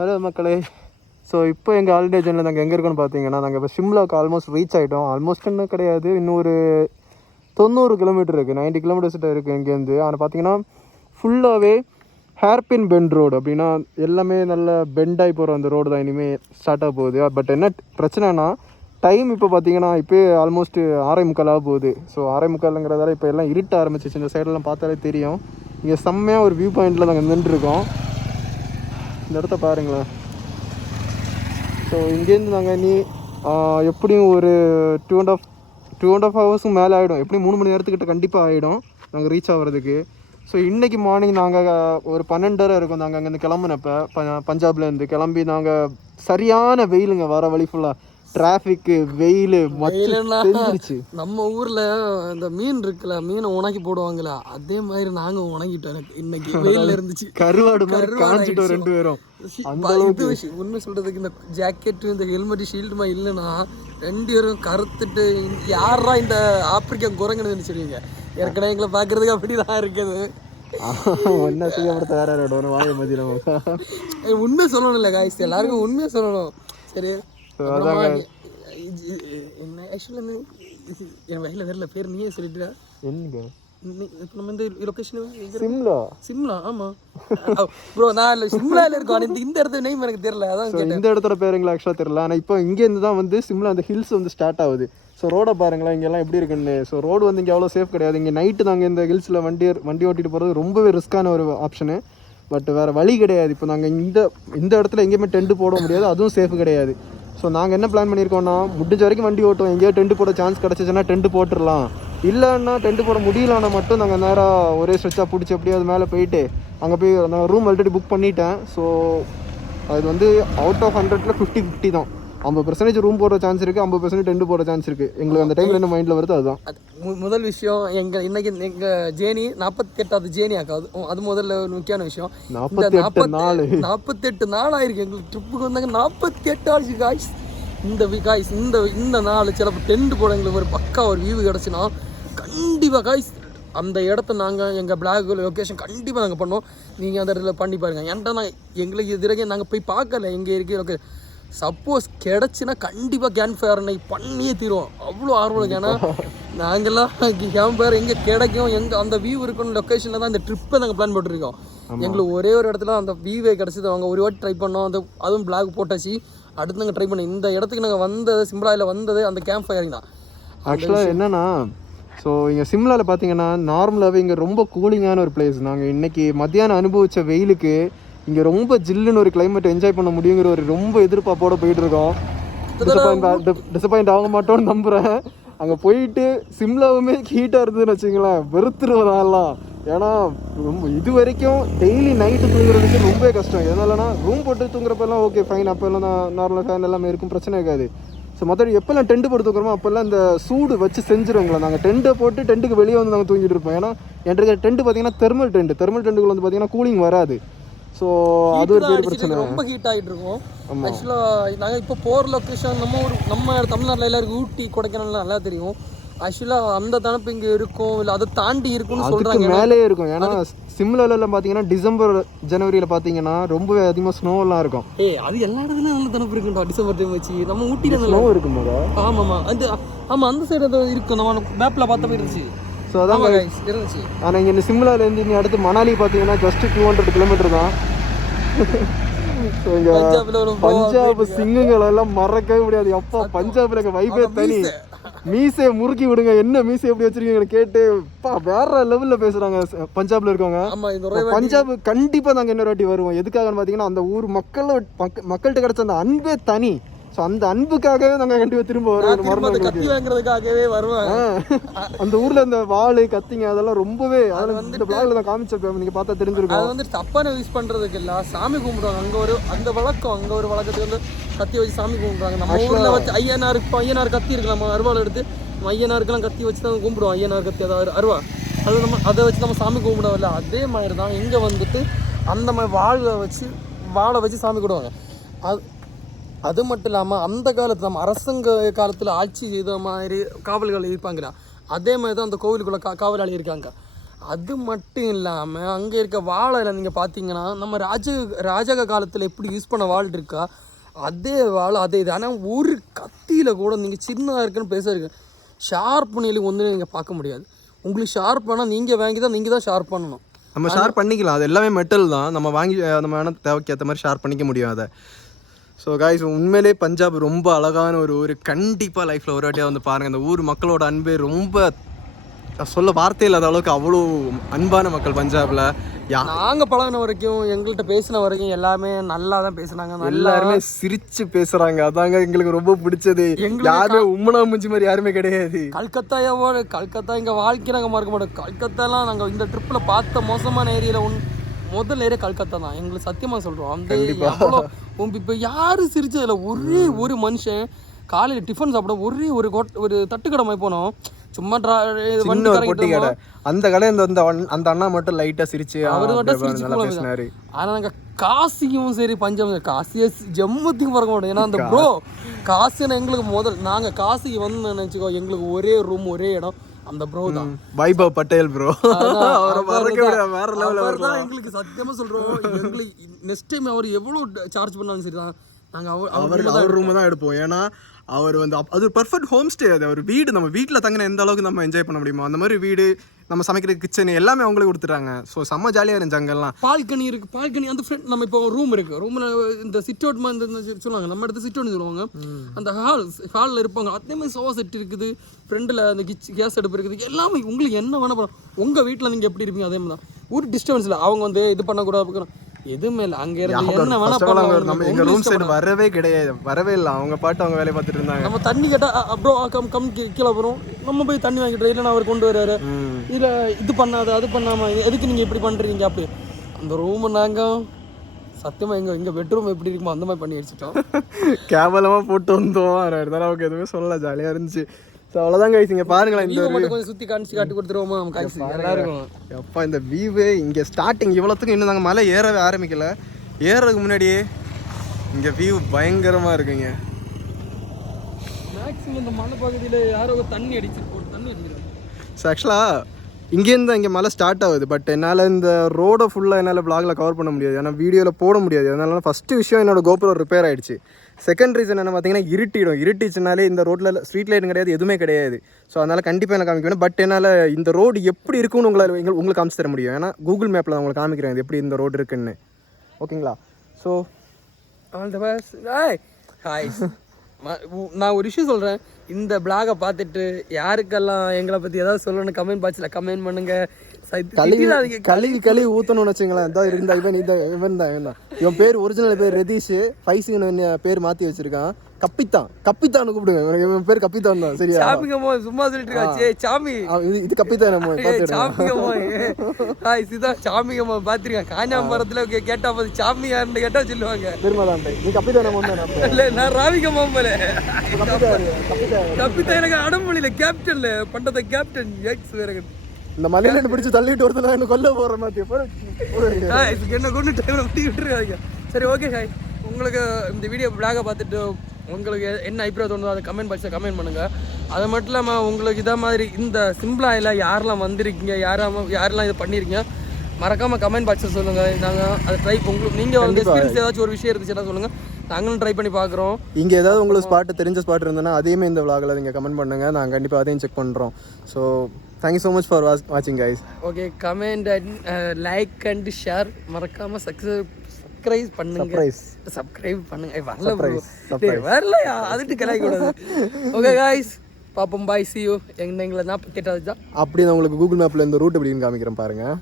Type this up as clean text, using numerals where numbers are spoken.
Hello மக்களே. So இப்போ எங்கள் ஹாலிடே ஜோனில் நாங்கள் எங்கே இருக்கோன்னு பார்த்தீங்கன்னா, நாங்கள் இப்போ ஷிம்லாவுக்கு ஆல்மோஸ்ட் ரீச் ஆகிட்டோம். ஆல்மோஸ்ட்னு கிடையாது, இன்னும் ஒரு 90 கிலோமீட்டர் இருக்குது, 90 கிலோமீட்டர்ஸ் இருக்குது இங்கேருந்து. ஆனால் பார்த்தீங்கன்னா ஃபுல்லாகவே ஹேர்பின் பெண்ட் ரோடு, அப்படின்னா எல்லாமே நல்ல பெண்டாகி போகிற அந்த ரோடு தான் இனிமேல் ஸ்டார்ட் ஆக போகுது. பட் என்ன பிரச்சனைனா, டைம் இப்போ பார்த்தீங்கன்னா இப்போ ஆல்மோஸ்ட் 6:45 போகுது. ஸோ 6:45ங்கிறதால இப்போ எல்லாம் இருட்ட ஆரம்பிச்சிச்சு. இந்த சைடெல்லாம் பார்த்தாலே தெரியும். இங்கே செம்மையாக ஒரு வியூ பாயிண்டில் நாங்கள் நின்றுருக்கோம். இந்த இடத்த பாருங்களேன். ஸோ இங்கேருந்து நாங்கள் நீ எப்படியும் ஒரு 2.5 ஹவர்ஸுக்கு மேலே ஆகிடும். எப்படியும் 3 மணி நேரத்துக்கிட்ட கண்டிப்பாக ஆகிடும் நாங்கள் ரீச் ஆகிறதுக்கு. ஸோ இன்றைக்கி மார்னிங் நாங்கள் ஒரு 12:30 இருக்கும் நாங்கள் அங்கேருந்து கிளம்புனப்போ, பஞ்சாப்லேருந்து கிளம்பி நாங்கள் சரியான வெயிலுங்க, வர வழி ஃபுல்லாக டிராஃபிக்கு, வெயில் மச்சிருச்சு. நம்ம ஊரில் இந்த மீன் இருக்குல்ல, மீனை உணக்கி போடுவாங்களா, அதே மாதிரி நாங்கள் உணங்கிட்டோம். எனக்கு இன்னைக்கு வெயிலில் இருந்துச்சு, கருவாடு மாதிரி காஞ்சிட்டோம் 2 பேரும். உண்மை சொல்கிறதுக்கு இந்த ஜாக்கெட்டு இந்த ஹெல்மெட்டு ஷீல்டுமா இல்லைன்னா 2 பேரும் கருத்துட்டு யாரா இந்த ஆப்பிரிக்கன் குரங்குன்னு நினச்சிருவீங்க. ஏற்கனவே எங்களை பார்க்குறதுக்கு அப்படி தான் இருக்குது. ஒன்றா செய்யப்படுத்த வேற ஒரு வாயை மதியம் உண்மை சொல்லணும் இல்லை காய்ஸ், எல்லாருக்கும் உண்மையாக சொல்லணும். சரி, என்ன ஆக்சுவலாக என் வயலில் வரல பேர் நீயே சொல்லிட்டுடா. என்னங்க இப்போ நம்ம இந்த லொக்கேஷன் சிம்லா. ஆமாம் ப்ரோ, நான் இல்லை சிம்லாவில் இருக்கோம். இந்த இடத்துல நேம் எனக்கு தெரியல, அதான் இந்த இடத்துல பேருங்களா ஆக்சுவலாக தெரியல. ஆனால் இப்போ இங்கேருந்து தான் வந்து சிம்லா அந்த ஹில்ஸ் வந்து ஸ்டார்ட் ஆகுது. ஸோ ரோடை பாருங்களேன் இங்கெல்லாம் எப்படி இருக்குன்னு. ஸோ ரோடு வந்து இங்கே அவ்வளோ சேஃப் கிடையாது. இங்கே நைட்டு நாங்கள் இந்த ஹில்ஸில் வண்டி ஓட்டிகிட்டு போகிறது ரொம்பவே ரிஸ்க்கான ஒரு ஆப்ஷனு. பட் வேறு வழி கிடையாது. இப்போ நாங்கள் இந்த இடத்துல எங்கேயுமே டென்ட் போட முடியாது, அதுவும் சேஃப் கிடையாது. ஸோ நாங்கள் என்ன பிளான் பண்ணியிருக்கோம்னா, முடிஞ்ச வரைக்கும் வண்டி ஓட்டுவோம். எங்கேயோ டென்ட் போட சான்ஸ் கிடச்சிச்சுன்னா டென்ட் போட்டுடலாம். இல்லைன்னா டென்ட் போட முடியலன்னா மட்டும் நாங்கள் நேராக ஒரே ஸ்ட்ரெச்சாக பிடிச்சி அப்படியே அது மேலே போயிட்டு அங்கே போய் நான் ரூம் ஆல்ரெடி புக் பண்ணிட்டேன். ஸோ அது வந்து அவுட் ஆஃப் 100ல் 50-50 தான். 50% ரூம் போடுற சான்ஸ் இருக்குது, 50% டென்ட் போடுற சான்ஸ் இருக்குது. எங்களுக்கு அந்த டைமில் என்ன மைண்டில் வருது அதுதான். முதல் விஷயம், இன்னைக்கு எங்கள் ஜேர்னி 48வது ஜேர்னி ஆகாது. அது முதல்ல ஒரு முக்கியமான விஷயம். 48 நாள் ஆயிருக்கு எங்களுக்கு ட்ரிப்புக்கு வந்தாங்க. 48 ஆச்சு காய்ஸ். இந்த நாள் சிலப்போ டென்ட் போட எங்களுக்கு ஒரு பக்கா ஒரு வியூ கிடச்சின்னா கண்டிப்பாக காய்ஸ் அந்த இடத்த நாங்கள் எங்கள் பிளாக் லொக்கேஷன் கண்டிப்பாக நாங்கள் பண்ணோம். நீங்கள் அந்த இடத்துல பண்ணி பாருங்கள். ஏன்டா எங்களுக்கு இது வரைக்கும் நாங்கள் போய் பார்க்கல எங்கே இருக்குது லொக்கேஷன். சப்போஸ் கிடச்சின்னா கண்டிப்பாக கேம்ப் ஃபயர் பண்ணியே தீருவோம், அவ்வளோ ஆர்வம். ஏன்னா நாங்கள்லாம் கேம்ப் ஃபயர் எங்கே கிடைக்கும், எங்கே அந்த வியூ இருக்கணும் லொக்கேஷனில் தான் இந்த ட்ரிப்பை நாங்கள் பிளான் போட்டுருக்கோம். எங்களுக்கு ஒரே ஒரு இடத்துல அந்த வியூவே கிடச்சிது. அவங்க ஒரு வாட்டி ட்ரை பண்ணோம், அதுவும் பிளாக் போட்டாச்சு. அடுத்து நாங்கள் ட்ரை பண்ணோம். இந்த இடத்துக்கு நாங்கள் வந்தது, சிம்லாவில் வந்தது அந்த கேம்ப் ஃபயரிங் தான். ஆக்சுவலாக என்னென்னா, ஸோ இங்கே சிம்லாவில் பார்த்தீங்கன்னா நார்மலாகவே இங்கே ரொம்ப கூலிங்கான ஒரு பிளேஸ். நாங்கள் இன்றைக்கி மத்தியானம் அனுபவித்த வெயிலுக்கு இங்கே ரொம்ப ஜில்லுன்னு ஒரு கிளைமேட் என்ஜாய் பண்ண முடியுங்கிற ஒரு ரொம்ப எதிர்பார்ப்போட போயிட்டுருக்கோம். டிசப்பாயிண்ட் ஆக மாட்டோன்னு நம்புகிறேன். அங்கே போயிட்டு சிம்லாவுமே ஹீட்டாக இருந்ததுன்னு வச்சுங்களேன், வெறுத்துருவதாலாம். ஏன்னா ரொம்ப இது வரைக்கும் டெய்லி நைட்டு தூங்குறதுக்கு ரொம்ப கஷ்டம். எதனாலனா ரூம் போட்டு தூங்குறப்பெல்லாம் ஓகே ஃபைன், அப்போல்லாம் தான் நார்மலாக ஃபேன் எல்லாமே இருக்கும், பிரச்சனை இருக்காது. ஸோ மற்றபடி எப்போல்லாம் டென்ட்டு போட்டு தூக்குறோமோ அப்போல்லாம் இந்த சூடு வச்சு செஞ்சுருவாங்களா. நாங்கள் டென்ட்டை போட்டு டென்ட்டுக்கு வெளியே வந்து நாங்கள் தூங்கிட்டு இருப்போம். ஏன்னா என்கிட்ட டென்ட்டு பார்த்தீங்கன்னா தெர்மல் டென்ட்டுக்குள்ள வந்து பார்த்தீங்கன்னா கூலிங் வராது. ஸோ அது ஒரு பெரிய பிரச்சனை, ரொம்ப ஹீட் ஆகிட்டு இருக்கும். ஆக்சுவலாக நாங்கள் இப்போ போகிற லொக்கேஷன் நம்ம தமிழ்நாட்டில் எல்லாருக்கும் ஊட்டி கொடைக்கானல்லாம் நல்லா தெரியும். ஆக்சுவலாக அந்த தனப்பு இங்கே இருக்கும், இல்லை அதை தாண்டி இருக்கும்னு சொல்கிறாங்க, மேலே இருக்கும். ஏன்னா சிம்லாலெல்லாம் பார்த்தீங்கன்னா டிசம்பர் ஜனவரியில் பார்த்தீங்கன்னா ரொம்பவே அதிகமாக ஸ்னோவெல்லாம் இருக்கும். அது எல்லா இடத்துலையும் நல்ல தனப்பு இருக்கும்டா டிசம்பர் டைம் வச்சு. நம்ம ஊட்டியில் ஸ்னோ இருக்கும் போது. ஆமாம் அந்த சைடு அது இருக்கும், நம்ம மேப்பில் பார்த்த போய் இருந்துச்சு. ஸோ அதான் இருந்துச்சு. ஆனால் இங்கே சிம்லாலேருந்து இனி அடுத்து மணாலி பார்த்தீங்கன்னா ஜஸ்ட் 200 கிலோமீட்டர் தான். பஞ்சாப் சிங்கங்கள் எல்லாம் மறக்கவே முடியாது. எப்பா பஞ்சாப்ல இருக்க வைபே தனி. மீசையை முறுக்கி விடுங்க, என்ன மீசை எப்படி வச்சிருக்கீங்க கேட்டு வேற லெவல்ல பேசுறாங்க பஞ்சாப்ல இருக்கவங்க. பஞ்சாப் கண்டிப்பா நாங்க இன்னொரு வாட்டி வருவோம். எதுக்காகன்னு பாத்தீங்கன்னா அந்த ஊர் மக்கள்கிட்ட கிடைச்ச அந்த அன்பே தனி. ஸோ அந்த அன்புக்காகவே நாங்கள் கண்டிப்பாக திரும்ப வருவோம். கத்தி வாங்குறதுக்காகவே வருவோம். அந்த ஊரில் அந்த வாள் கத்திங்க அதெல்லாம் ரொம்பவே அதில் வந்து பிளாக்ல தான் காமிச்சிருப்பேன், நீங்கள் பார்த்தா தெரிஞ்சிருக்கும். அது வந்து தப்பான யூஸ் பண்ணுறதுக்கு இல்லை, சாமி கும்பிடுவாங்க. அங்கே ஒரு வழக்கத்துக்கு வந்து கத்தி வச்சு சாமி கும்பிடுவாங்க. நம்ம ஊரில் வச்சு ஐயனார் கத்தி இருக்கு, நம்ம அருவாள் எடுத்து ஐயனாருக்கெல்லாம் கத்தி வச்சு தான் கும்பிடுவோம். ஐயனார் கத்தி அதாவது அருவா, அது நம்ம அதை வச்சு நம்ம சாமி கும்பிடுவோம்ல. அதே மாதிரி தான் இங்கே வந்துட்டு அந்த மாதிரி வாழை வச்சு சாமி கும்பிடுவாங்க. அது மட்டும் இல்லாமல் அந்த காலத்தில் நம்ம அரசாங்க காலத்தில் ஆட்சி செய்த மாதிரி காவல்கள் இருப்பாங்களா, அதே மாதிரி தான் அந்த கோவிலுக்குள்ளே காவலாளி இருக்காங்க. அது மட்டும் இல்லாமல் அங்கே இருக்க வாழை நீங்கள் பார்த்தீங்கன்னா நம்ம ராஜக காலத்தில் எப்படி யூஸ் பண்ண வாள் இருக்கா அதே வாள் அதே இது. ஆனால் ஒரு கத்தியில் கூட நீங்கள் சின்னதாக இருக்குன்னு பேசுறீங்க ஷார்ப் பண்ணி ஒன்று நீங்கள் பார்க்க முடியாது. உங்களுக்கு ஷார்ப் பண்ணால் நீங்கள் வாங்கி தான் நீங்கள் தான் ஷார்ப் பண்ணணும். நம்ம ஷேர் பண்ணிக்கலாம், அது எல்லாமே மெட்டல் தான், நம்ம வாங்கி நம்ம வேணால் தேவைக்கு ஏற்ற மாதிரி ஷேர் பண்ணிக்க முடியும் அதை. ஸோ காய்ஸ், உண்மையிலே பஞ்சாப் ரொம்ப அழகான ஒரு ஊர். கண்டிப்பாக லைஃப்பில் ஒரு வாட்டியாக வந்து பாருங்கள். இந்த ஊர் மக்களோட அன்பே ரொம்ப சொல்ல வார்த்தை இல்லாத அளவுக்கு அவ்வளோ அன்பான மக்கள் பஞ்சாபில். நாங்கள் பழகின வரைக்கும் எங்கள்கிட்ட பேசின வரைக்கும் எல்லாமே நல்லா தான் பேசுனாங்க. எல்லாருமே சிரிச்சு பேசுகிறாங்க, அதாங்க எங்களுக்கு ரொம்ப பிடிச்சது. யாருமே உம்மனா மூஞ்சி மாதிரி யாருமே கிடையாது. கல்கத்தா எங்கள் வாழ்க்கை நாங்கள் மறக்க மாட்டோம். கல்கத்தாலாம் நாங்கள் இந்த ட்ரிப்பில் பார்த்த மோசமான ஏரியாவில் முதல் ஏரியா கல்கத்தா தான். எங்களுக்கு சத்தியமாக சொல்கிறோம். அந்த எவ்வளோ இப்போ யார் சிரிச்சதில்ல. ஒரே ஒரு மனுஷன் காலையில் டிஃபன் சாப்பிட ஒரு தட்டுக்கடை மாதிரி போனோம். சும்மா பொட்டி கடை, அந்த கடை அந்த அண்ணா மட்டும் லைட்டா சிரிச்சு அவரு பேசினாரு. ஆனா நாங்க காசியும் சரி பஞ்சம் காசியை ஜம்முத்தையும் பறக்க மாட்டோம். ஏன்னா அந்த ப்ரோ காசுன்னு எங்களுக்கு நாங்க காசிக்கு வந்து நினைச்சுக்கோ, எங்களுக்கு ஒரே ரூம் ஒரே இடம் அந்த ப்ரோ தான், வைபவ் பட்டேல் ப்ரோ. வேற லெவல்ல தான் எங்களுக்கு சத்தியமா சொல்றோம். எங்களுக்கு நெக்ஸ்ட் டைம் அவர் எவ்வளவு சார்ஜ் பண்ணாலும் சரி தான் நாங்க அவர் ரூம் தான் எடுப்போம். ஏன்னா அவர் வந்து அது ஒரு பர்ஃபெக்ட் ஹோம் ஸ்டே. அது ஒரு வீடு, நம்ம வீட்டில் தங்கின எந்த அளவுக்கு நம்ம என்ஜாய் பண்ண முடியுமோ அந்த மாதிரி வீடு, நம்ம சமைக்கிற கிச்சன் எல்லாமே அவங்களே கொடுத்துட்டாங்க. ஸோ செம்ம ஜாலியாக இருந்துச்சு. அங்கெல்லாம் பால்கனி இருக்குது. பால்கனி அந்த ஃப்ரெண்ட் நம்ம இப்போ ரூம் இருக்குது, ரூமில் இந்த சிட் அவுட் மாதிரி சொல்லுவாங்க, நம்ம இடத்து சிட் அவுட்னு சொல்லுவாங்க. அந்த ஹாலில் இருப்பாங்க. அதே மாதிரி சோஃபா செட் இருக்குது, ஃப்ரெண்டில் அந்த கேஸ் அடுப்பு இருக்குது. எல்லாமே உங்களுக்கு என்ன வேணால் பண்ணலாம். உங்கள் வீட்டில் நீங்கள் எப்படி இருப்பீங்க அதே மாதிரி தான். ஒரு டிஸ்டர்பன்ஸ் இல்லை. அவங்க வந்து இது பண்ணக்கூடாது எதுவுமே இல்லை. அங்கே இருந்து என்ன வேணா நம்ம எங்க ரூம் சைடு வரவே கிடையாது, வரவே இல்லை. அவங்க பாட்டு அவங்க வேலையை பார்த்துட்டு இருந்தாங்க. நம்ம தண்ணி கேட்டால் அப்புறம் கம் கீழே போகிறோம், நம்ம போய் தண்ணி வாங்கிட்டு இல்லைன்னா அவர் கொண்டு வர்றாரு. இதில் இது பண்ணாது அது பண்ணாமல் எதுக்கு நீங்கள் இப்படி பண்ணுறீங்க அப்படி. அந்த ரூம் நாங்கள் சத்தியமாக எங்கள் பெட்ரூம் எப்படி இருக்குமோ அந்த மாதிரி பண்ணி வச்சுட்டோம். கேவலமாக போட்டு வந்தோம். இருந்தாலும் அவங்க எதுவுமே சொல்லலை, ஜாலியாக இருந்துச்சு. ஸோ அவ்வளோதான் கைஸ். இங்கே பாருங்களேன், இந்த கொஞ்சம் சுற்றி காட்டி கொடுத்துருவோமா கைஸ். நல்லா இருக்கும். எப்பா இந்த வியூவு இங்கே ஸ்டார்டிங் இவ்வளோத்துக்கும் இன்னும் நாங்கள் மலை ஏறவே ஆரம்பிக்கல. ஏறதுக்கு முன்னாடியே இங்கே வியூ பயங்கரமாக இருக்குங்க. மேக்ஸிமம் இந்த மலை பகுதியில் யாரோ தண்ணி அடிச்சிருக்காங்க. ஸோ ஆக்சுவலாக இங்கேருந்து தான் இங்கே மலை ஸ்டார்ட் ஆகுது. பட் என்னால் இந்த ரோடை ஃபுல்லாக என்னால் ப்ளாகில் கவர் பண்ண முடியாது, ஏன்னா வீடியோவில் போட முடியாது. அதனால ஃபஸ்ட்டு விஷயம் என்னோட GoPro ரிப்பேர் ஆகிடுச்சு. செகண்ட் ரீசன் என்ன பார்த்தீங்கன்னா, இருட்டிச்சுனாலே இந்த ரோட்டில் ஸ்ட்ரீட் லைட்டும் கிடையாது, எதுவுமே கிடையாது. ஸோ அதனால் கண்டிப்பாக எனக்கு காமிக்கணும். பட் என்னால் இந்த ரோடு எப்படி இருக்குன்னு உங்களுக்கு காமிச்சு தர முடியும். ஏன்னா கூகுள் மேப்பில் தான் உங்களுக்கு காமிக்கிறேன் இது எப்படி இந்த ரோடு இருக்குன்னு. ஓகேங்களா? So all the best. Hi, நான் ஒரு விஷயம் சொல்கிறேன். இந்த பிளாகை பார்த்துட்டு யாருக்கெல்லாம் எங்களை பற்றி ஏதாவது சொல்லணும்னு கமெண்ட் பாக்ஸில் கமெண்ட் பண்ணுங்கள். கழுவி ஊற்றணும்னு வச்சுங்களேன். இவன் தான் இவன் பேர் ஒரிஜினல் பேர் ரதீஷ், ஃபைஸுன்னு பேர் மாற்றி வச்சிருக்கான். கப்பித்தான்னு கூப்பிடுங்க. இவன் பேர் கப்பித்தான் தான். சரியா? சும்மா சொல்லிட்டு இருக்கா. சாமி இது கப்பித்தான். சாமிகம்மா பார்த்துருக்கேன். காஞ்சாமரத்தில் கேட்டா போது சாமி யாருன்னு கேட்டா சொல்லுவாங்க. பெருமாதான் நீ கப்பித்தான். இல்லை, நான் ராவிகம்மா போல. கப்பித்தான் எனக்கு அடமொழியில கேப்டன்ல பண்டத்தை கேப்டன் வேற. இந்த மலையில பிடிச்சி தள்ளிட்டு ஒருத்தர் என்ன கொல்ல போற மாதிரி என்ன கொண்டு டைம்ல விட்டு விட்டுருக்காங்க. சரி, ஓகே ஹாய். உங்களுக்கு இந்த வீடியோ பிளாகை பார்த்துட்டு உங்களுக்கு என்ன அபிப்பிராயம் தோணுதோ அதை கமெண்ட் பாக்ஸில் கமெண்ட் பண்ணுங்கள். அது மட்டும் இல்லாமல் உங்களுக்கு இதை மாதிரி இந்த சிம்பிளாயில் யாரெல்லாம் வந்திருக்கீங்க, யாரெல்லாம் இது பண்ணியிருக்கீங்க மறக்காமல் கமெண்ட் பாக்ஸில் சொல்லுங்கள். நாங்கள் அதை ட்ரை உங்களுக்கு நீங்கள் வந்து எக்ஸ்பீரியன்ஸ் ஏதாச்சும் ஒரு விஷயம் இருந்துச்சுன்னா சொல்லுங்கள், நாங்களும் ட்ரை பண்ணி பார்க்குறோம். இங்கே ஏதாவது உங்களுக்கு தெரிஞ்ச ஸ்பாட் இருந்ததுன்னா அதையுமே இந்த விளாகில் நீங்கள் கமெண்ட் பண்ணுங்கள், நாங்கள் கண்டிப்பாக அதையும் செக் பண்ணுறோம். So thank you so much for வாட்சிங் guys. Okay, comment and like and share மறக்காமல் சப்ஸ்கிரைப் பண்ணுங்க. வரலையா அதுட்டு கிளாய் கூடாது. ஓகே கைஸ், பாப்போம். பாய், see you. எங்களை 48 தான். அப்படி நான் உங்களுக்கு கூகுள் மேப்பில் இந்த ரூட் எப்படின்னு காமிக்கிறேன் பாருங்கள்.